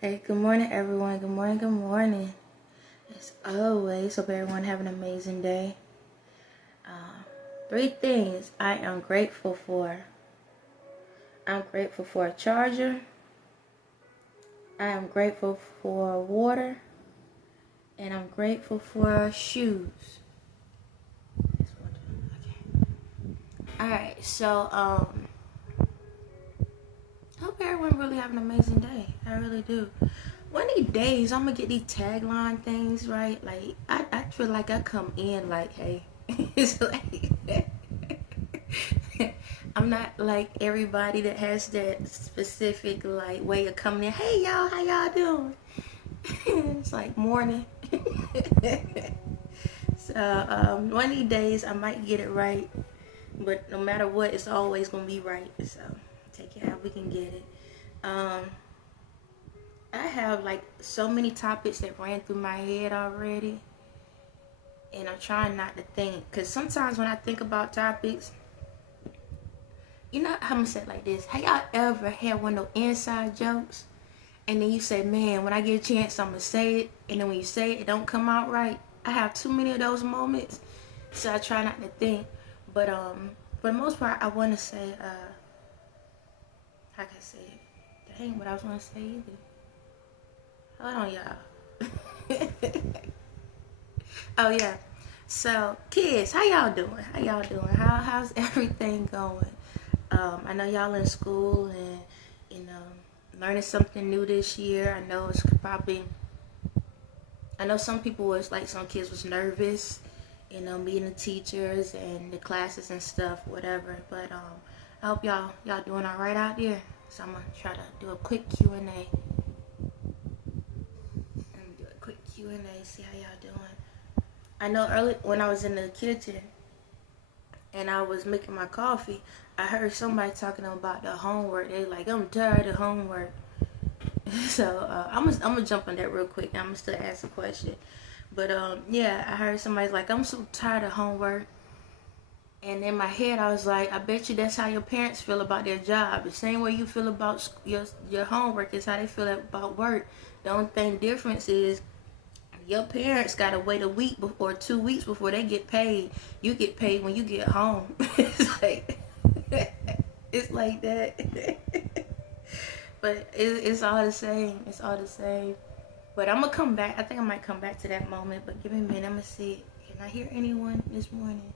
Hey, good morning, everyone. Good morning, good morning. As always, hope everyone have an amazing day. Three things I am grateful for. I'm grateful for a charger. I am grateful for water. And I'm grateful for shoes. Alright, so, I hope everyone really have an amazing day. I really do. One of these days, I'm gonna get these tagline things right. Like, I feel like I come in like, hey, it's like, I'm not like everybody that has that specific like way of coming in. Hey y'all, how y'all doing? It's like morning. So one of these days I might get it right, but no matter what, it's always gonna be right. So take it how we can get it. I have like so many topics that ran through my head already, and I'm trying not to think, because sometimes when I think about topics, you know, I'm gonna say it like this: have y'all ever had one of those inside jokes, and then you say, man, when I get a chance I'm gonna say it, and then when you say it, it don't come out right? I have too many of those moments, so I try not to think. But for the most part, I want to say, how can I say it? That ain't what I was gonna say either. Hold on, y'all. Oh yeah. So kids, how y'all doing? How's everything going? I know y'all in school and learning something new this year. I know it's probably. I know some people was like, some kids was nervous, meeting the teachers and the classes and stuff, whatever. But I hope y'all doing all right out there. So I'm gonna try to do a quick Q&A. See how y'all doing. I know early when I was in the kitchen and I was making my coffee, I heard somebody talking about the homework. They like, I'm tired of homework. So I'm gonna jump on that real quick. I'm gonna still ask a question, but yeah, I heard somebody's like, I'm so tired of homework. And in my head, I was like, I bet you that's how your parents feel about their job. The same way you feel about your homework is how they feel about work. The only thing difference is your parents gotta wait a week or 2 weeks before they get paid. You get paid when you get home. It's like it's like that. But it's all the same. It's all the same. But I'm gonna come back. I think I might come back to that moment. But give me a minute. I'm gonna see. Can I hear anyone this morning?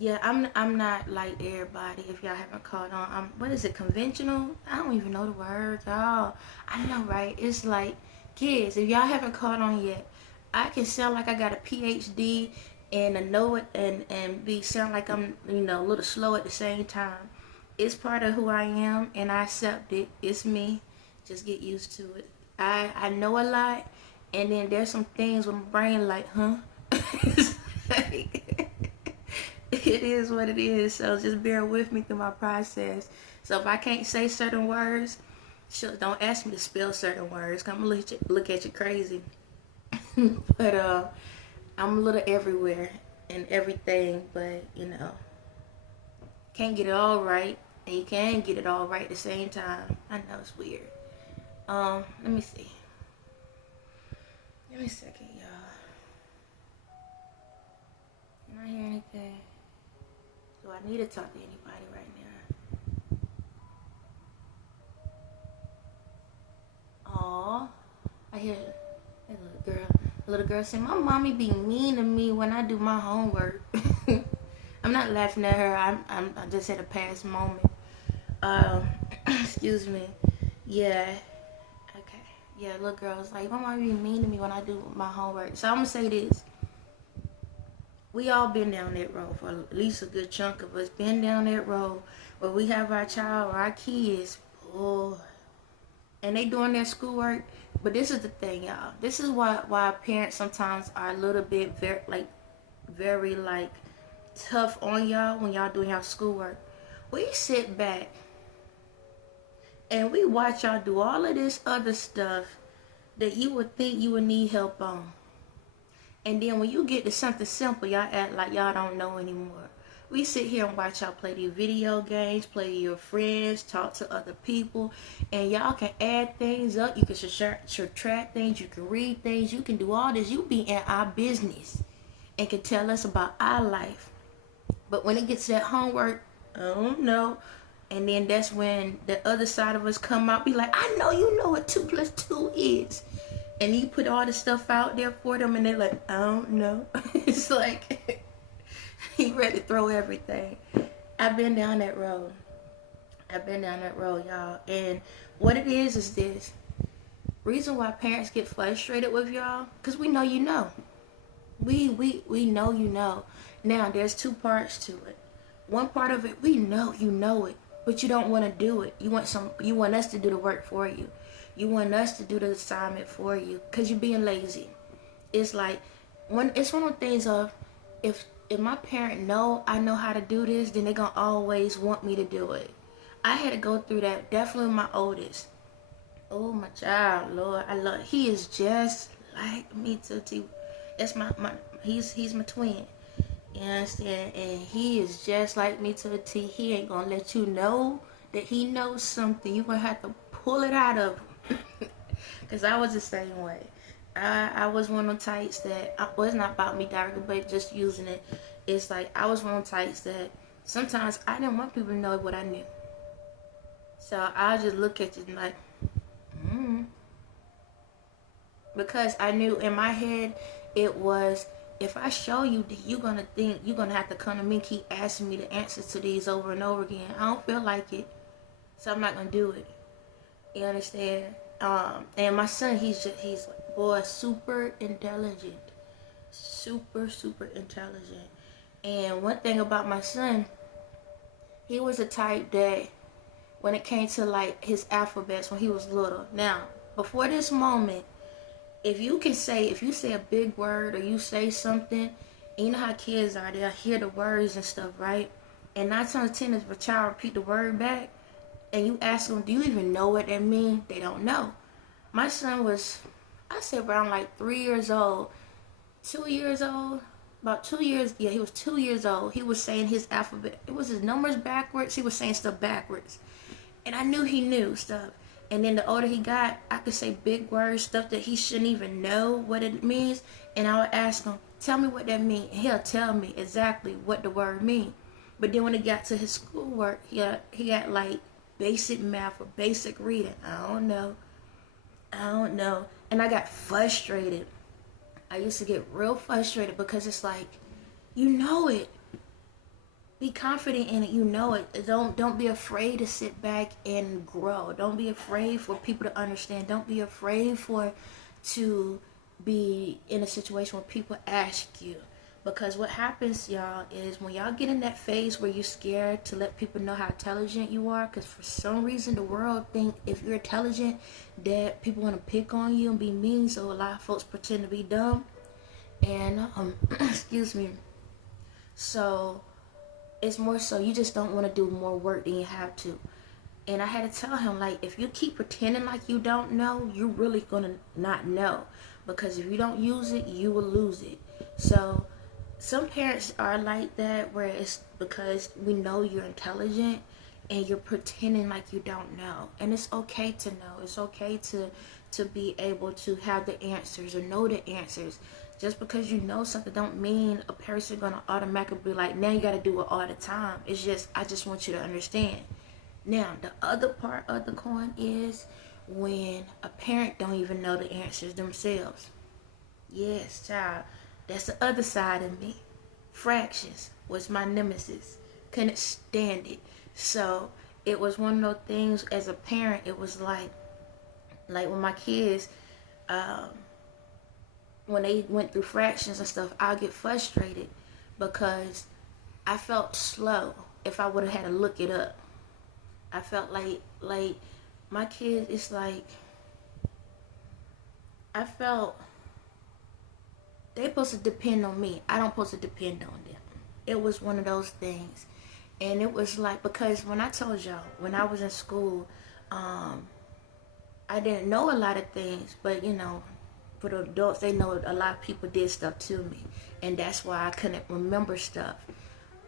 Yeah, I'm not like everybody. If y'all haven't caught on, what is it? Conventional? I don't even know the word, y'all. I know, right? It's like, kids. If y'all haven't caught on yet, I can sound like I got a PhD and know it and be sound like I'm a little slow at the same time. It's part of who I am, and I accept it. It's me. Just get used to it. I know a lot, and then there's some things with my brain like, huh? Like, it is what it is. So just bear with me through my process. So if I can't say certain words, don't ask me to spell certain words. I'm gonna look at you crazy. But I'm a little everywhere and everything. But can't get it all right, and you can get it all right at the same time. I know it's weird. Let me see. Give me a second, y'all. Can I hear anything? Do I need to talk to anybody right now? Aw, I hear a little girl say, my mommy be mean to me when I do my homework. I'm not laughing at her. I just at a past moment. Excuse me. Yeah. Okay. Yeah, little girl's like, my mommy be mean to me when I do my homework. So I'm gonna say this. We all been down that road, for at least a good chunk of us been down that road where we have our child or our kids, and they doing their schoolwork. But this is the thing, y'all. This is why parents sometimes are a little bit very tough on y'all when y'all doing y'all schoolwork. We sit back and we watch y'all do all of this other stuff that you would think you would need help on. And then when you get to something simple, y'all act like y'all don't know anymore. We sit here and watch y'all play these video games, play with your friends, talk to other people, and y'all can add things up. You can subtract things. You can read things. You can do all this. You be in our business and can tell us about our life. But when it gets to that homework, oh no. And then that's when the other side of us come out, be like, I know you know what 2 + 2 is. And you put all the stuff out there for them, and they're like, I don't know. It's like, he ready to throw everything. I've been down that road. Y'all. And what it is this. Reason why parents get frustrated with y'all, because we know you know. We know you know. Now, there's 2 parts to it. One part of it, we know you know it, but you don't want to do it. You want us to do the work for you. You want us to do the assignment for you because you're being lazy. It's like, it's one of the things of, if my parent know I know how to do this, then they're going to always want me to do it. I had to go through that, definitely with my oldest. Oh, my child, Lord, I love, he is just like me to T. That's he's my twin. You understand? And he is just like me to a T. He ain't gonna let you know that he knows something. You're gonna have to pull it out of him. Because I was the same way. I was one of them types that, well, it's not about me directly, but just using it. It's like, I was one of them types that sometimes I didn't want people to know what I knew. So I'll just look at you and like, because I knew in my head, it was, if I show you, that you're going to think, you're going to have to come to me and keep asking me the answers to these over and over again. I don't feel like it, so I'm not going to do it. You understand? And my son, he's boy, super intelligent. Super intelligent. And one thing about my son, he was the type that when it came to like his alphabets when he was little. Now, before this moment, if you say a big word or you say something, and you know how kids are, they'll hear the words and stuff, right? And 9 times out of 10, if a child repeat the word back, and you ask them, do you even know what that means? They don't know. My son was, I say around like 3 years old, 2 years old, about 2 years, yeah, he was 2 years old. He was saying his alphabet. It was his numbers backwards. He was saying stuff backwards. And I knew he knew stuff. And then the older he got, I could say big words, stuff that he shouldn't even know what it means. And I would ask him, tell me what that means. And he'll tell me exactly what the word means. But then when it got to his schoolwork, he got like basic math or basic reading. I don't know. And I got frustrated. I used to get real frustrated because it's like, you know it. Be confident in it. You know it. Don't be afraid to sit back and grow. Don't be afraid for people to understand. Don't be afraid to be in a situation where people ask you. Because what happens, y'all, is when y'all get in that phase where you're scared to let people know how intelligent you are, because for some reason the world think if you're intelligent that people want to pick on you and be mean, so a lot of folks pretend to be dumb. And excuse me. So it's more so you just don't want to do more work than you have to. And I had to tell him, like, if you keep pretending like you don't know, you're really gonna not know, because if you don't use it, you will lose it. So some parents are like that, where it's because we know you're intelligent and you're pretending like you don't know. And it's okay to know. It's okay to be able to have the answers or know the answers. Just because you know something don't mean a person gonna automatically be like, now you gotta do it all the time. It's just, I just want you to understand. Now, the other part of the coin is when a parent don't even know the answers themselves. Yes, child. That's the other side of me. Fractions was my nemesis. Couldn't stand it. So it was one of those things as a parent, it was like when my kids, when they went through fractions and stuff, I'll get frustrated because I felt slow if I would have had to look it up. I felt like my kids, it's like, I felt they supposed to depend on me. I don't supposed to depend on them. It was one of those things. And it was like, because when I told y'all, when I was in school, I didn't know a lot of things, but you know, for the adults, they know a lot of people did stuff to me. And that's why I couldn't remember stuff.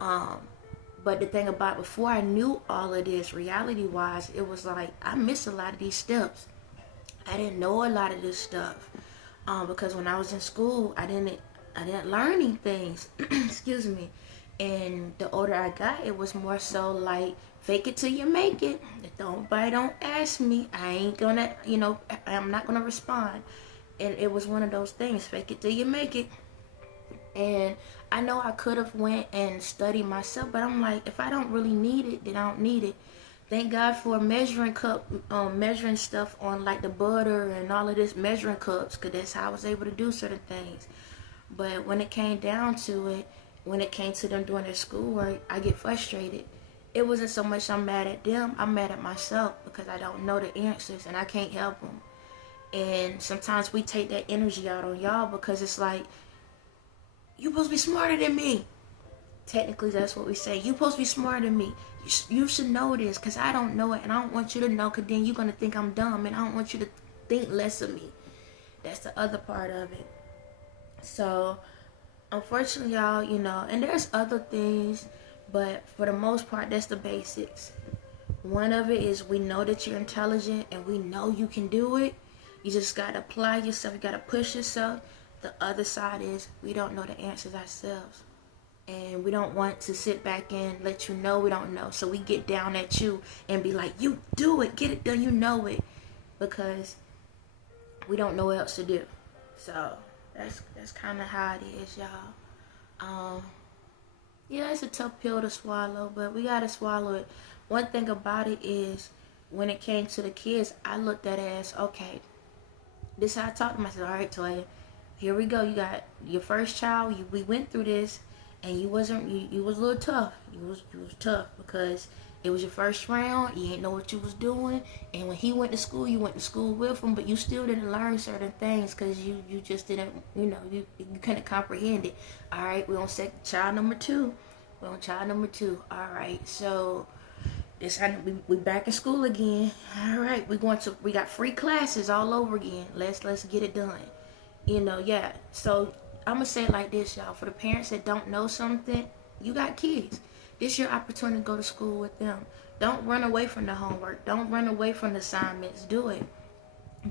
But the thing about, before I knew all of this, reality wise, it was like I missed a lot of these steps. I didn't know a lot of this stuff, because when I was in school, I didn't learn any things. Excuse me. And the older I got, it was more so like, fake it till you make it. If nobody don't ask me, I ain't gonna, I'm not gonna respond. And it was one of those things, fake it till you make it. And I know I could have went and studied myself, but I'm like, if I don't really need it, then I don't need it. Thank God for measuring stuff on like the butter and all of this, measuring cups, because that's how I was able to do certain things. But when it came down to it, when it came to them doing their schoolwork, I get frustrated. It wasn't so much I'm mad at them, I'm mad at myself, because I don't know the answers and I can't help them. And sometimes we take that energy out on y'all, because it's like, you supposed to be smarter than me. Technically, that's what we say. You supposed to be smarter than me. You should know this, because I don't know it, and I don't want you to know, because then you're going to think I'm dumb, and I don't want you to think less of me. That's the other part of it. So, unfortunately, y'all, and there's other things, but for the most part, that's the basics. One of it is, we know that you're intelligent, and we know you can do it. You just got to apply yourself. You got to push yourself. The other side is, we don't know the answers ourselves. And we don't want to sit back and let you know we don't know. So we get down at you and be like, you do it, get it done, you know it. Because we don't know what else to do. So that's kind of how it is, y'all. Yeah, it's a tough pill to swallow, but we got to swallow it. One thing about it is, when it came to the kids, I looked at it as, okay, this is how I talked to myself. All right, Toya, here we go. You got your first child. We went through this, and you was a little tough. You was tough, because it was your first round. You didn't know what you was doing, and when he went to school, you went to school with him, but you still didn't learn certain things, because you just didn't, you couldn't comprehend it. All right, we're on child number 2. We're on child number 2. All right, so this we back in school again. All right, we got free classes all over again. Let's get it done. Yeah. So I'm gonna say it like this, y'all. For the parents that don't know something, you got kids. This is your opportunity to go to school with them. Don't run away from the homework. Don't run away from the assignments. Do it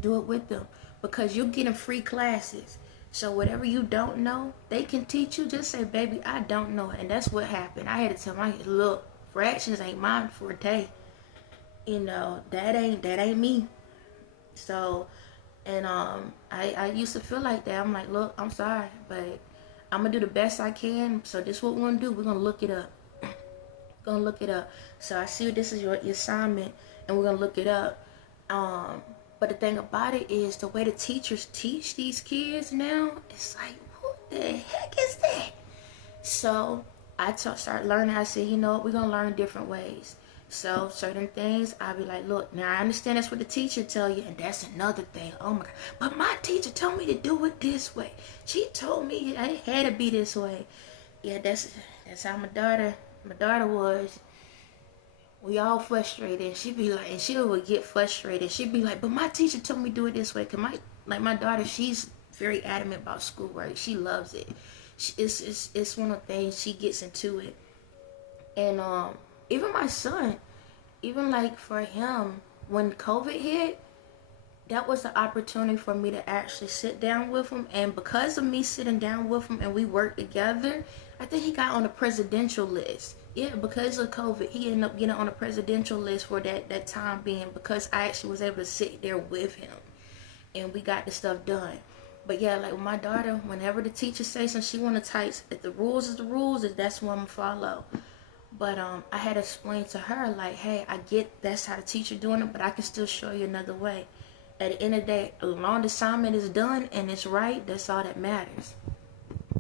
with them, because you're getting free classes. So whatever you don't know, they can teach you. Just say, baby, I don't know it. And that's what happened. I had to tell my kids, look, fractions ain't mine for a day. That ain't me. So, and I used to feel like that. I'm like, look, I'm sorry, but I'm gonna do the best I can. So this is what we're gonna do. We're gonna look it up. So I see this is your assignment, and we're gonna look it up. But the thing about it is, the way the teachers teach these kids now, it's like, what the heck is that? So I start learning. I said, we're gonna learn different ways. So certain things, I'll be like, look, now I understand that's what the teacher tell you, and that's another thing. Oh my God, but my teacher told me to do it this way. She told me it had to be this way. Yeah, that's how my daughter was. We all frustrated. She'd be like, and she would get frustrated. She'd be like, but my teacher told me to do it this way. Cause my daughter, she's very adamant about schoolwork. She loves it. It's one of the things, she gets into it. And even my son, even like for him, when COVID hit, that was the opportunity for me to actually sit down with him. And because of me sitting down with him and we worked together, I think he got on the presidential list. Yeah, because of COVID, he ended up getting on the presidential list for that time being, because I actually was able to sit there with him and we got the stuff done. But yeah, like with my daughter, whenever the teacher says something, she want to type, if the rules is the rules, that's what I'm gonna follow. But I had to explain to her, like, hey, I get that's how the teacher doing it, but I can still show you another way. At the end of the day, as long as the assignment is done and it's right, that's all that matters.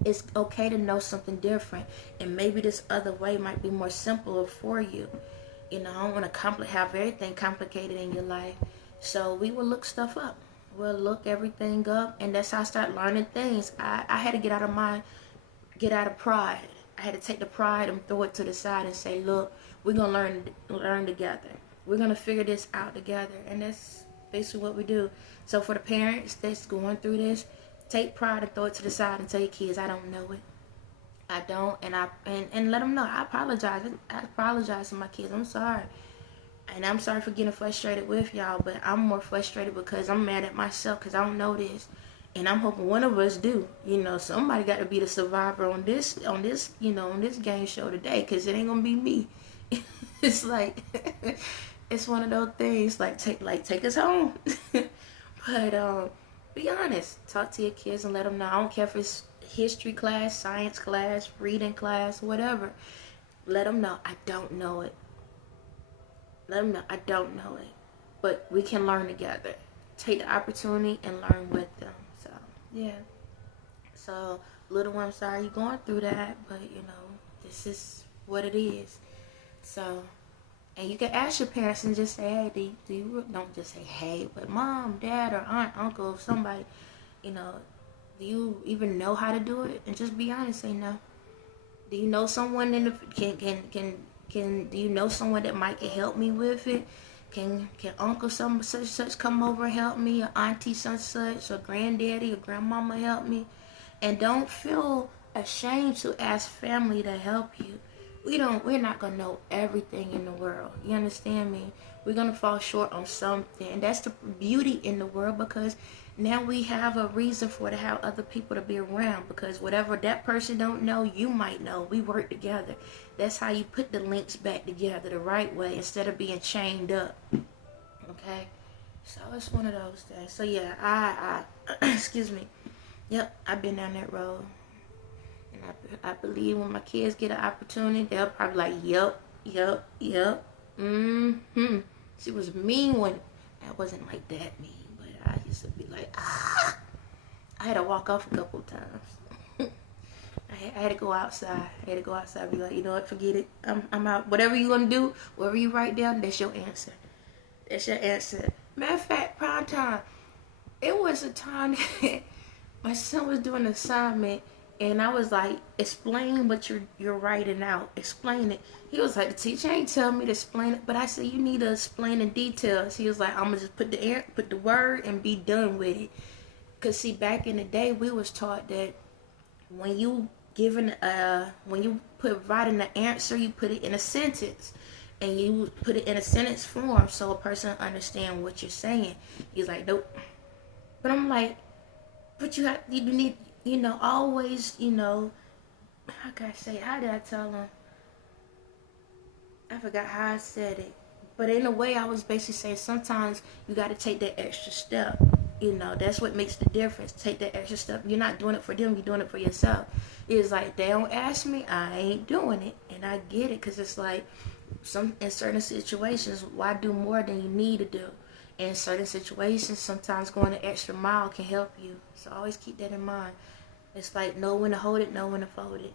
It's okay to know something different, and maybe this other way might be more simpler for you. I don't want to have everything complicated in your life. So we will look stuff up. We'll look everything up, and that's how I start learning things. I had to get out of pride. I had to take the pride and throw it to the side and say, look, we're going to learn together. We're going to figure this out together. And that's basically what we do. So for the parents that's going through this, take pride and throw it to the side and tell your kids, I don't know it. I don't, and let them know. I apologize. I apologize to my kids. I'm sorry. And I'm sorry for getting frustrated with y'all, but I'm more frustrated because I'm mad at myself because I don't know this. And I'm hoping one of us do. Somebody got to be the survivor on this, on this game show today, because it ain't gonna be me. It's like, it's one of those things. Like take us home. But be honest. Talk to your kids and let them know. I don't care if it's history class, science class, reading class, whatever. Let them know I don't know it. Let them know I don't know it, but we can learn together. Take the opportunity and learn with them. So yeah. So little one, I'm sorry you're going through that, but this is what it is. So, and you can ask your parents and just say, hey, do you don't just say hey, but mom, dad, or aunt, uncle, somebody, do you even know how to do it? And just be honest, say no. Do you know someone in the do you know someone that might can help me with it? Can uncle such come over and help me, or auntie such, or granddaddy or grandmama help me? And don't feel ashamed to ask family to help you. We're not gonna know everything in the world. You understand me? We're gonna fall short on something. And that's the beauty in the world, because now we have a reason to have other people to be around, because whatever that person don't know, you might know. We work together. That's how you put the links back together the right way, instead of being chained up. Okay? So it's one of those things. So yeah, I excuse me. Yep, I've been down that road. And I believe when my kids get an opportunity, they'll probably like, yep. She was mean when I wasn't like that mean. I used to be like, I had to walk off a couple of times. I had to go outside. Be like, you know what, forget it. I'm out. Whatever you gonna do, whatever you write down, that's your answer. Matter of fact, prime time. It was a time that my son was doing an assignment, and I was like, explain what you're writing out. Explain it. He was like, the teacher ain't tell me to explain it, but I said, you need to explain in details. He was like, I'm gonna just put the word and be done with it. Cause see, back in the day, we was taught that when you providing the answer, you put it in a sentence, and you put it in a sentence form so a person understand what you're saying. He's like, nope. But I'm like, but you need, always, how can I say, how did I tell him? I forgot how I said it. But in a way, I was basically saying sometimes you got to take that extra step. That's what makes the difference. Take that extra step. You're not doing it for them. You're doing it for yourself. It's like, they don't ask me, I ain't doing it. And I get it, because it's like, in certain situations, why do more than you need to do? In certain situations, sometimes going an extra mile can help you. So always keep that in mind. It's like, know when to hold it, know when to fold it.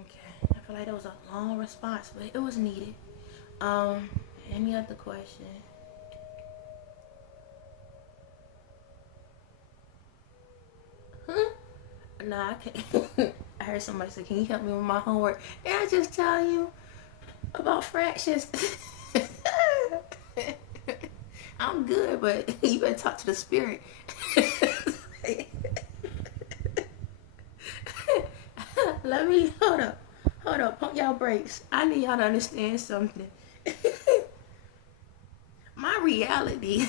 Okay, I feel like that was a long response, but it was needed. Any other question? Huh? Nah, I can't. I heard somebody say, can you help me with my homework? And I just tell you about fractions. I'm good, but you better talk to the spirit. Let me, hold up, pump y'all brakes. I need y'all to understand something. My reality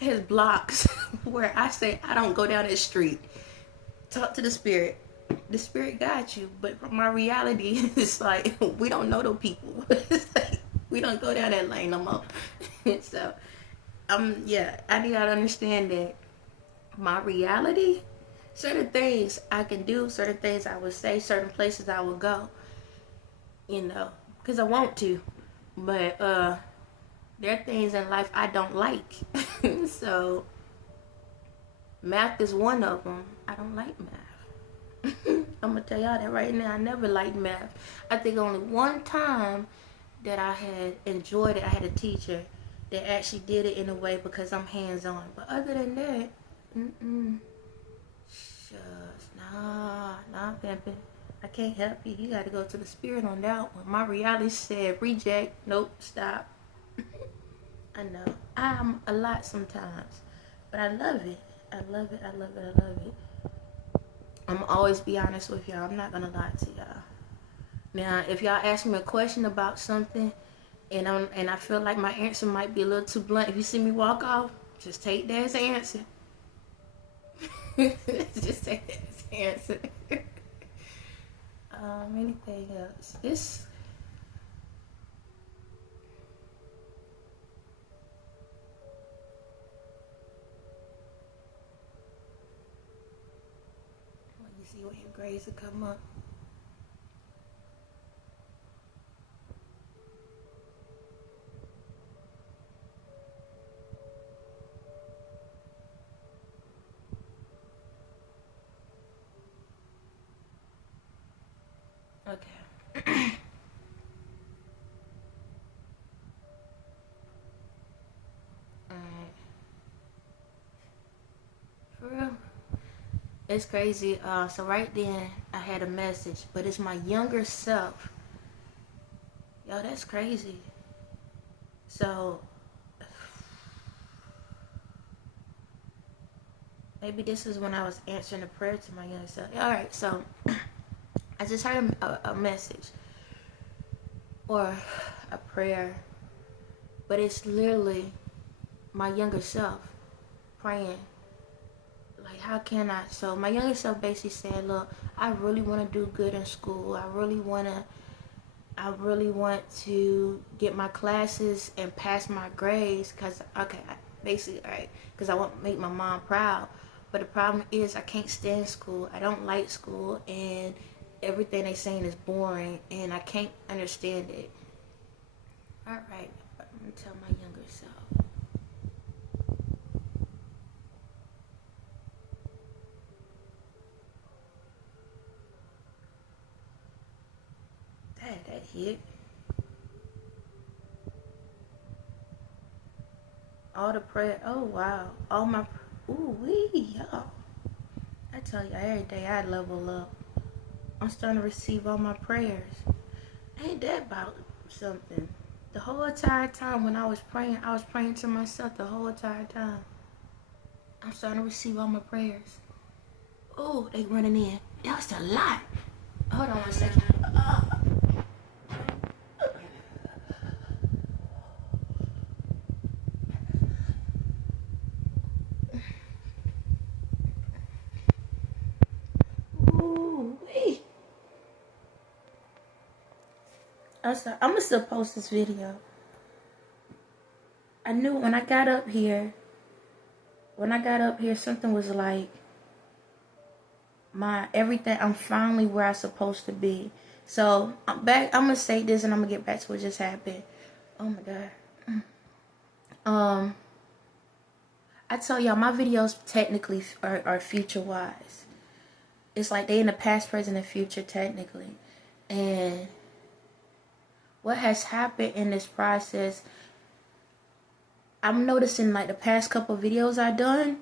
has blocks where I say I don't go down that street. Talk to the spirit. The spirit got you, but my reality is like, we don't know those people. Like, we don't go down that lane no more. So, yeah, I need y'all to understand that my reality, certain things I can do, certain things I would say, certain places I will go, because I want to. But there are things in life I don't like. So, math is one of them. I don't like math. I'm going to tell y'all that right now. I never liked math. I think only one time that I had enjoyed it, I had a teacher that actually did it in a way because I'm hands-on. But other than that, shucks, nah, pimping. I can't help you. You got to go to the spirit on that one. My reality said reject. Nope, stop. I know. I'm a lot sometimes. But I love it. I love it. I'm always be honest with y'all. I'm not gonna lie to y'all. Now, if y'all ask me a question about something, and I feel like my answer might be a little too blunt, if you see me walk off, just take that as an answer. Just take that as an answer. Anything else? This. You see when your grades will come up. Okay. Alright. For real. It's crazy. So right then I had a message, but it's my younger self. Yo, that's crazy. So maybe this is when I was answering a prayer to my younger self. Alright, so I just heard a message or a prayer, but it's literally my younger self praying. Like, how can I? So my younger self basically said, look, I really want to do good in school. I really want to get my classes and pass my grades because, okay, basically, right, because I want to make my mom proud. But the problem is I can't stand school. I don't like school, and everything they saying is boring, and I can't understand it. All right, I'm going to tell my younger self. That hit. All the prayer. Oh, wow. All my... Ooh, wee, y'all. I tell you, every day I level up. I'm starting to receive all my prayers. Ain't that about something? The whole entire time when I was praying to myself the whole entire time. I'm starting to receive all my prayers. Oh, they running in. That was a lot. Hold on 1 second. Ooh, wee. I'm gonna still post this video. I knew when I got up here, something was like my everything. I'm finally where I'm supposed to be. So I'm back. I'm gonna say this, and I'm gonna get back to what just happened. Oh my god. I tell y'all, my videos technically are future wise. It's like they in the past, present, and future technically. And what has happened in this process, I'm noticing like the past couple of videos I done,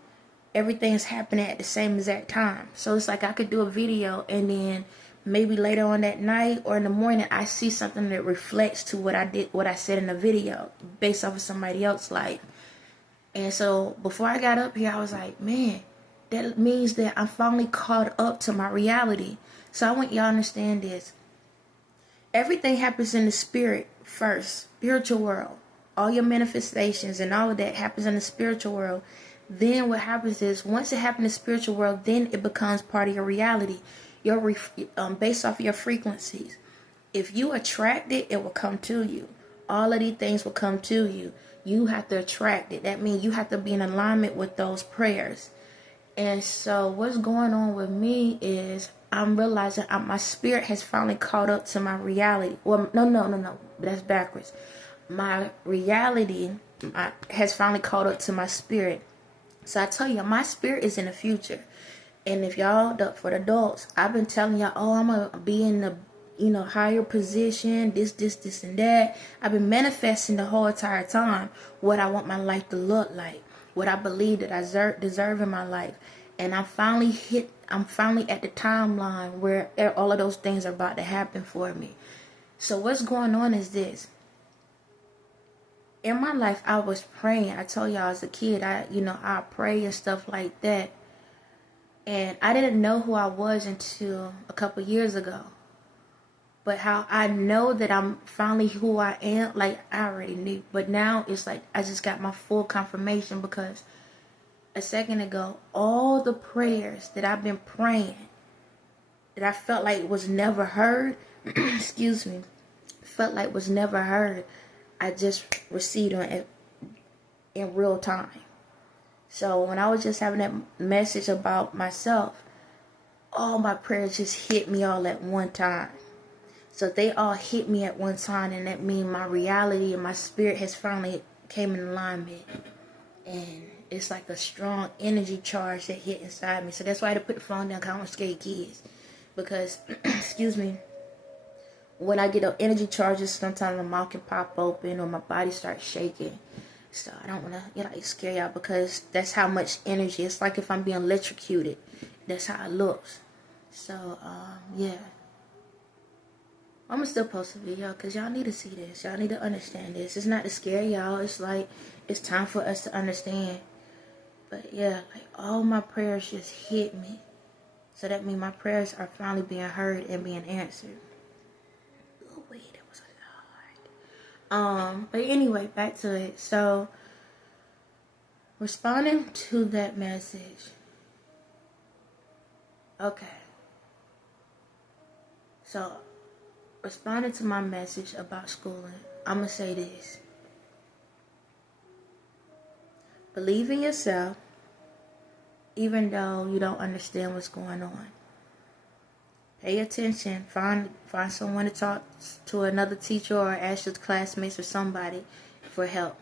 everything is happening at the same exact time. So it's like I could do a video and then maybe later on that night or in the morning I see something that reflects to what I said in the video based off of somebody else's life. And so before I got up here, I was like, man, that means that I'm finally caught up to my reality. So I want y'all to understand this. Everything happens in the spirit first, spiritual world. All your manifestations and all of that happens in the spiritual world. Then what happens is, once it happens in the spiritual world, then it becomes part of your reality. Based off of your frequencies. If you attract it, it will come to you. All of these things will come to you. You have to attract it. That means you have to be in alignment with those prayers. And so what's going on with me is I'm realizing my spirit has finally caught up to my reality. Well, no. That's backwards. My reality has finally caught up to my spirit. So I tell you, my spirit is in the future. And if y'all, for the adults, I've been telling y'all, oh, I'm going to be in the higher position, this, and that. I've been manifesting the whole entire time what I want my life to look like, what I believe that I deserve in my life. And I'm finally at the timeline where all of those things are about to happen for me. So what's going on is this. In my life, I was praying. I told y'all as a kid, I pray and stuff like that. And I didn't know who I was until a couple years ago. But how I know that I'm finally who I am, like, I already knew. But now it's like I just got my full confirmation, because a second ago, all the prayers that I've been praying that I felt like was never heard, excuse me, felt like was never heard, I just received on in real time. So when I was just having that message about myself, all my prayers just hit me all at one time. So they all hit me at one time, and that means my reality and my spirit has finally came in alignment. And it's like a strong energy charge that hit inside me. So that's why I had to put the phone down, because I don't scare kids. Because, excuse me, when I get up energy charges, sometimes my mouth can pop open or my body starts shaking. So I don't want to, like, scare y'all, because that's how much energy. It's like if I'm being electrocuted. That's how it looks. So, yeah. I'm going to still post a video, because y'all need to see this. Y'all need to understand this. It's not to scare y'all. It's like, it's time for us to understand. But yeah, like, all my prayers just hit me. So that means my prayers are finally being heard and being answered. Oh, wait, that was a lot. But anyway, back to it. So, responding to that message. Okay. So, responding to my message about schooling, I'm going to say this. Believe in yourself, even though you don't understand what's going on. Pay attention. Find someone to talk to, another teacher, or ask your classmates or somebody for help.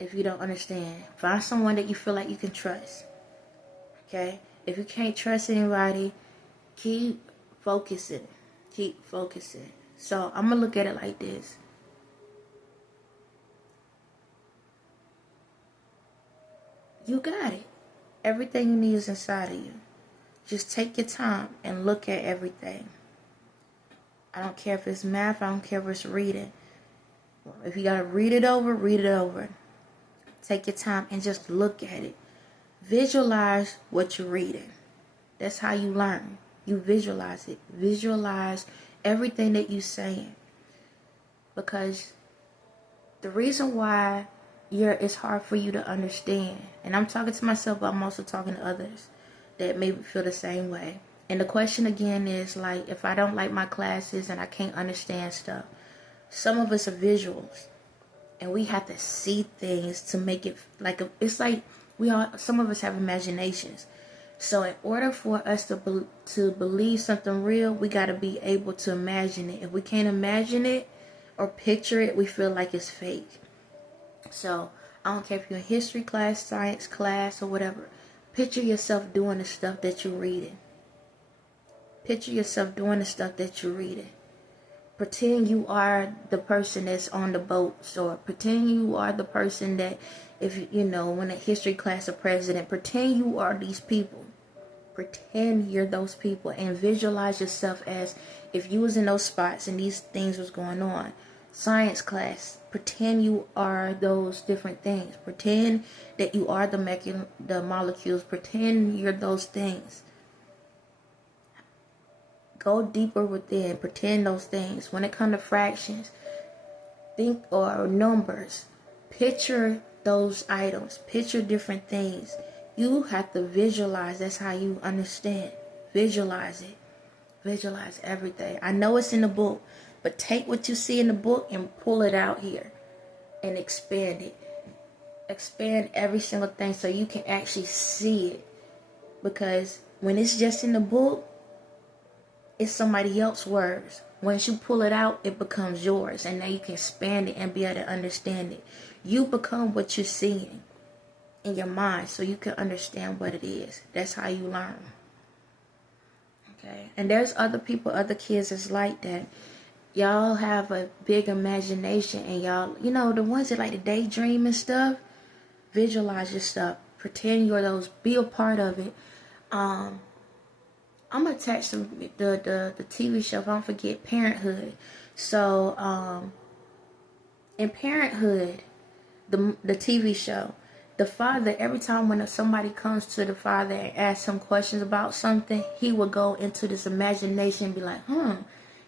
If you don't understand, find someone that you feel like you can trust. Okay? If you can't trust anybody, keep focusing. Keep focusing. So I'm going to look at it like this. You got it. Everything you need is inside of you. Just take your time and look at everything. I don't care if it's math. I don't care if it's reading. If you got to read it over, read it over. Take your time and just look at it. Visualize what you're reading. That's how you learn. You visualize it. Visualize everything that you're saying. Because the reason why it's hard for you to understand, and I'm talking to myself, but I'm also talking to others that maybe feel the same way. And the question again is, like, if I don't like my classes and I can't understand stuff, some of us are visuals, and we have to see things to make it like it's like some of us have imaginations. So in order for us to believe something real, we got to be able to imagine it. If we can't imagine it or picture it, we feel like it's fake. So I don't care if you're in history class, science class, or whatever. Picture yourself doing the stuff that you're reading. Picture yourself doing the stuff that you're reading. Pretend you are the person that's on the boats, or pretend you are the person that, if you know, when a history class or president, pretend you are these people. Pretend you're those people and visualize yourself as if you was in those spots and these things was going on. Science class, pretend you are those different things. Pretend that you are the molecules. Pretend you're those things. Go deeper within. Pretend those things. When it comes to fractions, think, or numbers, picture those items. Picture different things. You have to visualize. That's how you understand. Visualize it. Visualize everything. I know it's in the book, but take what you see in the book and pull it out here and expand it. Expand every single thing so you can actually see it. Because when it's just in the book, it's somebody else's words. Once you pull it out, it becomes yours. And now you can expand it and be able to understand it. You become what you're seeing in your mind so you can understand what it is. That's how you learn. Okay? And there's other people, other kids that's like that. Y'all have a big imagination, and y'all, you know, the ones that like to daydream and stuff, visualize your stuff. Pretend you're those. Be a part of it. I'm gonna attach the TV show, if I don't forget, Parenthood. So, in Parenthood, the TV show, The father, every time when somebody comes to the father and asks him questions about something, he will go into this imagination and be like,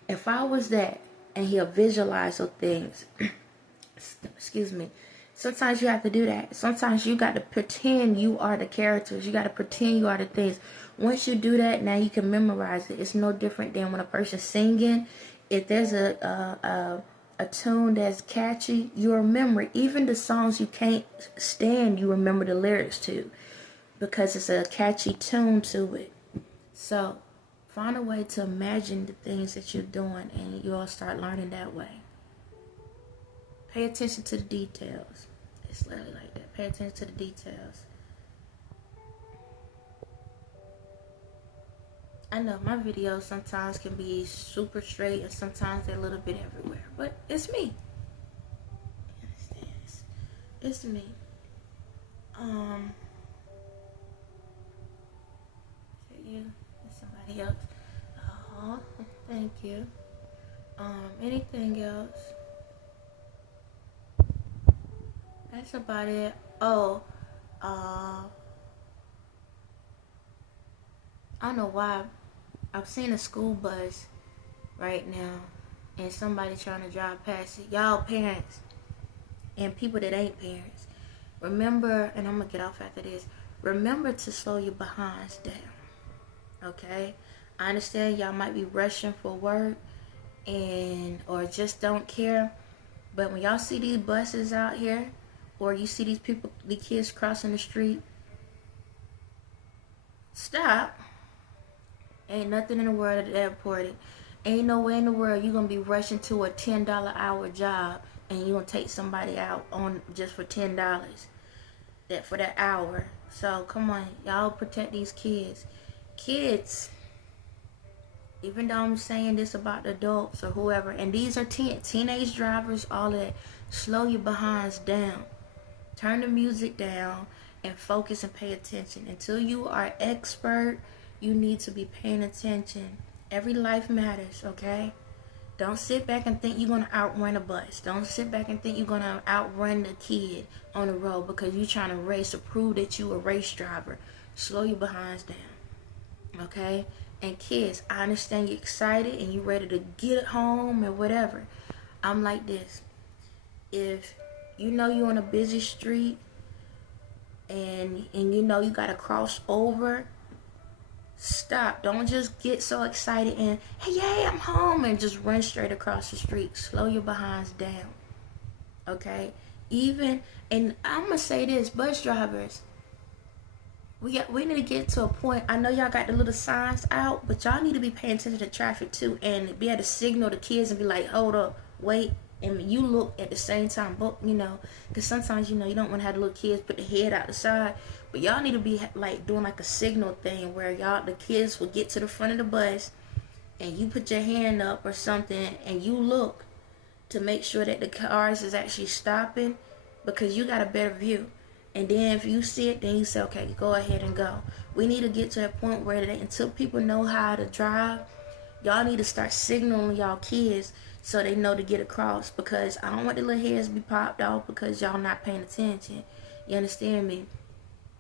if I was that, and he'll visualize those things. Excuse me. Sometimes you have to do that. Sometimes you got to pretend you are the characters. You got to pretend you are the things. Once you do that, now you can memorize it. It's no different than when a person's singing. If there's a tune that's catchy, you remember it. Even the songs you can't stand, you remember the lyrics to, because it's a catchy tune to it. So find a way to imagine the things that you're doing, and you'll start learning that way. Pay attention to the details. It's literally like that. Pay attention to the details. I know my videos sometimes can be super straight and sometimes they're a little bit everywhere, but it's me. It's me. Is it you? Is somebody else? Oh, thank you. Anything else? That's about it. Oh, I don't know why. I've seen a school bus right now and somebody trying to drive past it. Y'all parents and people that ain't parents, remember, and I'm gonna get off after this, remember to slow your behinds down. Okay? I understand y'all might be rushing for work or just don't care, but when y'all see these buses out here, or you see these kids crossing the street, stop. Ain't nothing in the world at the airport. Ain't no way in the world you're going to be rushing to a $10 hour job and you're going to take somebody out on just for $10 for that hour. So come on, y'all protect these kids. Kids, even though I'm saying this about the adults or whoever, and these are teenage drivers, all that, slow your behinds down. Turn the music down and focus and pay attention. Until you are expert, you need to be paying attention. Every life matters, okay? Don't sit back and think you're going to outrun a bus. Don't sit back and think you're going to outrun the kid on the road because you're trying to race to prove that you're a race driver. Slow your behinds down, okay? And kids, I understand you're excited and you're ready to get home and whatever. I'm like this. If you know you're on a busy street and you know you got to cross over, stop. Don't just get so excited and, hey, yay, I'm home, and just run straight across the street. Slow your behinds down, okay? And I'm going to say this, bus drivers, we need to get to a point. I know y'all got the little signs out, but y'all need to be paying attention to traffic too and be able to signal the kids and be like, hold up, wait. And you look at the same time, but because sometimes you don't want to have the little kids put their head out the side, but y'all need to be like doing like a signal thing where the kids will get to the front of the bus, and you put your hand up or something, and you look to make sure that the cars is actually stopping, because you got a better view. And then if you see it, then you say, okay, go ahead and go. We need to get to a point where until people know how to drive, y'all need to start signaling y'all kids so they know to get across, because I don't want the little heads to be popped off because y'all not paying attention. You understand me?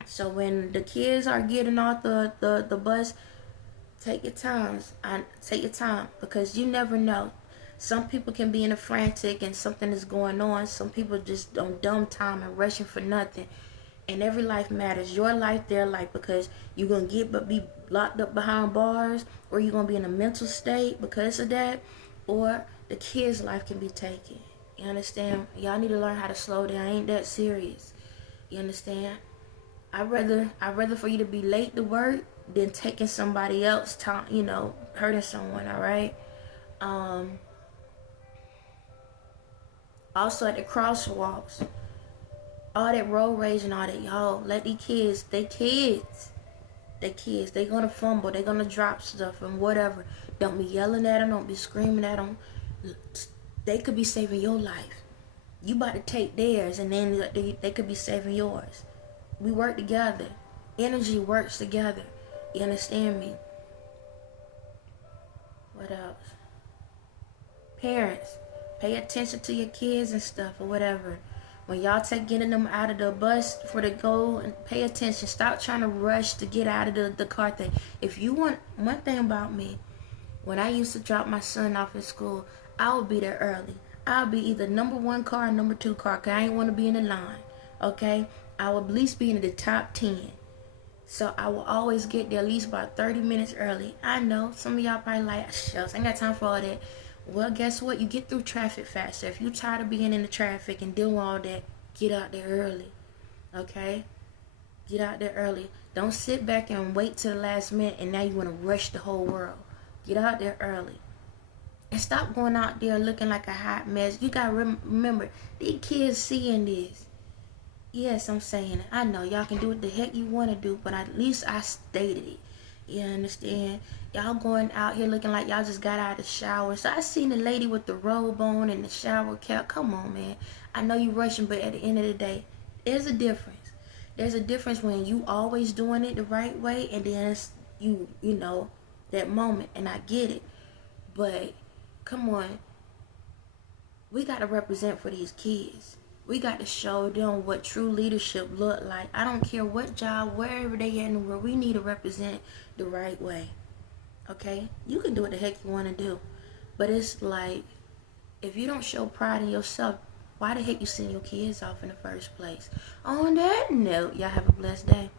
So when the kids are getting off the bus, take your time. Take your time, because you never know. Some people can be in a frantic and something is going on. Some people just on dumb time and rushing for nothing. And every life matters. Your life, their life, because you're going to be locked up behind bars, or you're going to be in a mental state because of that, or the kid's life can be taken. You understand? Y'all need to learn how to slow down. Ain't that serious. You understand? I'd rather for you to be late to work than taking somebody else's time, hurting someone, all right? Also at the crosswalks, all that road rage and all that, y'all, let these kids, they gonna fumble, they gonna drop stuff and whatever. Don't be yelling at them, don't be screaming at them. They could be saving your life. You about to take theirs, and then they could be saving yours. We work together. Energy works together. You understand me? What else? Parents, pay attention to your kids and stuff or whatever. When y'all getting them out of the bus for to go and pay attention, stop trying to rush to get out of the car thing. If you want, one thing about me, when I used to drop my son off at school, I would be there early. I'll be either number 1 car or number 2 car, because I ain't want to be in the line, okay? I would at least be in the top 10. So I will always get there at least about 30 minutes early. I know some of y'all probably like, shucks, I ain't got time for all that. Well, guess what? You get through traffic faster. If you're tired of being in the traffic and doing all that, get out there early, okay? Get out there early. Don't sit back and wait till the last minute and now you want to rush the whole world. Get out there early. And stop going out there looking like a hot mess. You got to remember, these kids seeing this. Yes, I'm saying it. I know y'all can do what the heck you want to do, but at least I stated it. You understand? Y'all going out here looking like y'all just got out of the shower. So I seen the lady with the robe on and the shower cap. Come on, man. I know you rushing, but at the end of the day, there's a difference. There's a difference when you always doing it the right way, and then it's you know, that moment, and I get it. But come on, we got to represent for these kids. We got to show them what true leadership look like. I don't care what job, wherever they at in the world, we need to represent the right way. Okay? You can do what the heck you want to do. But it's like, if you don't show pride in yourself, why the heck you send your kids off in the first place? On that note, y'all have a blessed day.